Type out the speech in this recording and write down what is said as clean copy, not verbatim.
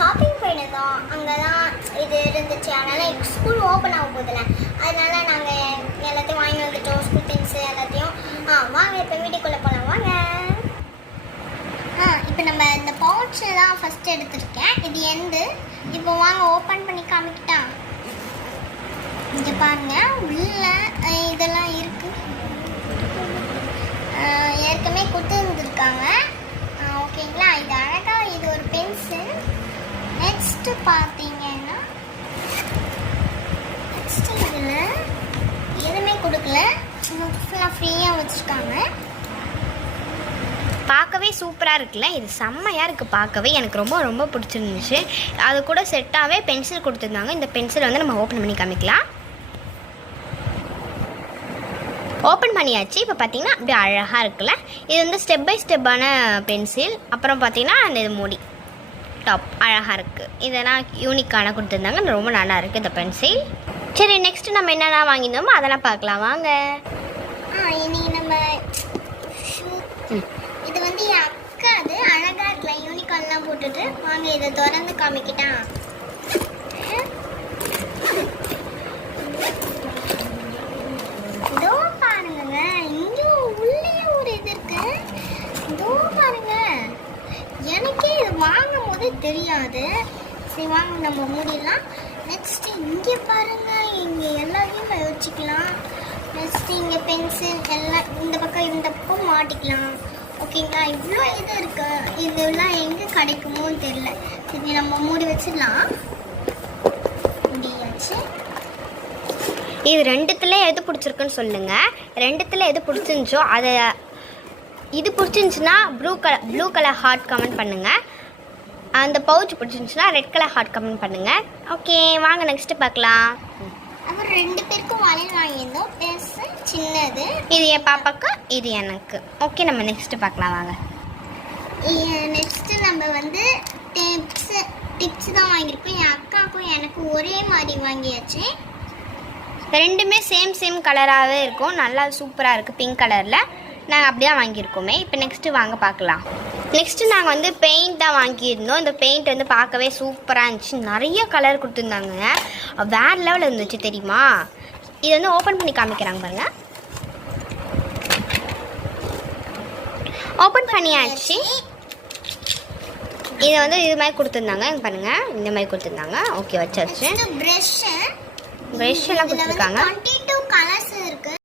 Shopping போயிருந்தோம். அங்கே தான் இது இருந்துச்சு. அதனால் ஸ்கூல் ஓப்பன் ஆக போதில்ல, அதனால் நாங்கள் எல்லாத்தையும் வாங்கி வந்துட்டோம். ஸ்கூல் திங்ஸு எல்லாத்தையும். வாங்க இப்போ வீட்டுக்குள்ளே போகலாம். வாங்க. இப்போ நம்ம இந்த பவுச்சு தான் ஃபஸ்ட்டு எடுத்துருக்கேன். இது எந்து இப்போ வாங்க ஓப்பன் பண்ணி காமிக்கிட்டா. இங்கே பாருங்க, உள்ள இதெல்லாம் இருக்குது. ஏற்கனவே கொடுத்து இருந்துருக்காங்க. ஓகேங்களா, இது அழகாக இது ஒரு பென்சில். நெக்ஸ்ட்டு பார்த்தீங்கன்னா நெக்ஸ்ட்டு இதில் எதுவுமே கொடுக்கல, ஃபுல்லாக ஃப்ரீயாக வச்சுருக்காங்க. பார்க்கவே சூப்பராக இருக்குல்ல, இது செம்மையாக இருக்குது. பார்க்கவே எனக்கு ரொம்ப ரொம்ப பிடிச்சிருந்துச்சு. அது கூட செட்டாகவே பென்சில் கொடுத்துருந்தாங்க. இந்த பென்சில் வந்து நம்ம ஓப்பன் பண்ணி காமிக்கலாம். ஓப்பன் பண்ணியாச்சு. இப்போ பார்த்தீங்கன்னா அப்படியே அழகாக இருக்குல்ல. இது வந்து ஸ்டெப் பை ஸ்டெப்பான பென்சில். அப்புறம் பார்த்தீங்கன்னா அந்த இது மூடி டாப் அழகாக இருக்குது. இதெல்லாம் யூனிக்கான கொடுத்துருந்தாங்க. ரொம்ப நல்லா இருக்குது இந்த பென்சில். சரி, நெக்ஸ்ட்டு நம்ம என்னென்ன வாங்கியிருந்தோமோ அதெல்லாம் பார்க்கலாம் வாங்க. இன்னைக்கு நம்ம இது வந்து என் அக்கா, அது அழகாக இருக்கலாம், யூனிகார்ன்லாம் போட்டுட்டு. வாங்க இதை திறந்து காமிக்கிட்டான். இதோ பாருங்க, இங்கே உள்ளே ஒரு இது இருக்கு. இதோ பாருங்க, எனக்கே இது வாங்கும் போது தெரியாது. சரி வாங்க நம்ம மூடிடலாம். நெக்ஸ்ட் இங்கே பாருங்க, இங்கே எல்லாத்தையும் வச்சுக்கலாம். நெக்ஸ்ட் இங்கே பென்சில் எல்லாம் இந்த பக்கம் மாட்டிக்கலாம். ஓகேங்களா, இவ்வளோ இது இருக்கு. இதெல்லாம் எங்கே கிடைக்குமோ தெரியல. சரி நம்ம மூடி வச்சிடலாம். முடியாச்சு. இது ரெண்டுத்துல எது பிடிச்சிருக்குன்னு சொல்லுங்கள். ரெண்டுத்தில் எது பிடிச்சிருந்துச்சோ அதை, இது பிடிச்சிருந்துச்சுன்னா ப்ளூ கலர் ஹார்ட் கமெண்ட் பண்ணுங்கள். அந்த பவுச் பிடிச்சிருந்துச்சுன்னா ரெட் கலர் ஹார்ட் கமெண்ட் பண்ணுங்கள். ஓகே வாங்க நெக்ஸ்ட்டு பார்க்கலாம். அப்புறம் 2 பேருக்கும் வளையல் வாங்கியிருந்தோம், பெருசு சின்னது. இது என் பாப்பாக்கு, இது எனக்கு. ஓகே நம்ம நெக்ஸ்ட்டு பார்க்கலாம் வாங்க. நெக்ஸ்ட்டு நம்ம வந்து டிப்ஸ் தான் வாங்கியிருக்கோம். என் அக்காவுக்கும் எனக்கு ஒரே மாதிரி வாங்கியாச்சு. ரெண்டுமே சேம் கலராகவே இருக்கும். நல்லா சூப்பராக இருக்குது. பிங்க் கலரில் நாங்கள் அப்படியே வாங்கியிருக்கோமே. இப்போ நெக்ஸ்ட்டு வாங்க பார்க்கலாம். நெக்ஸ்ட்டு நாங்கள் வந்து பெயிண்ட் தான் வாங்கியிருந்தோம். இந்த பெயிண்ட் வந்து பார்க்கவே சூப்பராக இருந்துச்சு. நிறைய கலர் கொடுத்துருந்தாங்க. வேறு லெவலில் இருந்துச்சு தெரியுமா. இது வந்து ஓப்பன் பண்ணி காமிக்கிறாங்க பாருங்க. ஓப்பன் பண்ணியாச்சு. இதை வந்து இது மாதிரி கொடுத்துருந்தாங்க பாருங்கள். இந்த மாதிரி கொடுத்துருந்தாங்க. ஓகே வச்சாச்சு. ப்ரஷ் எல்லாம் கொடுத்துருக்காங்க. 20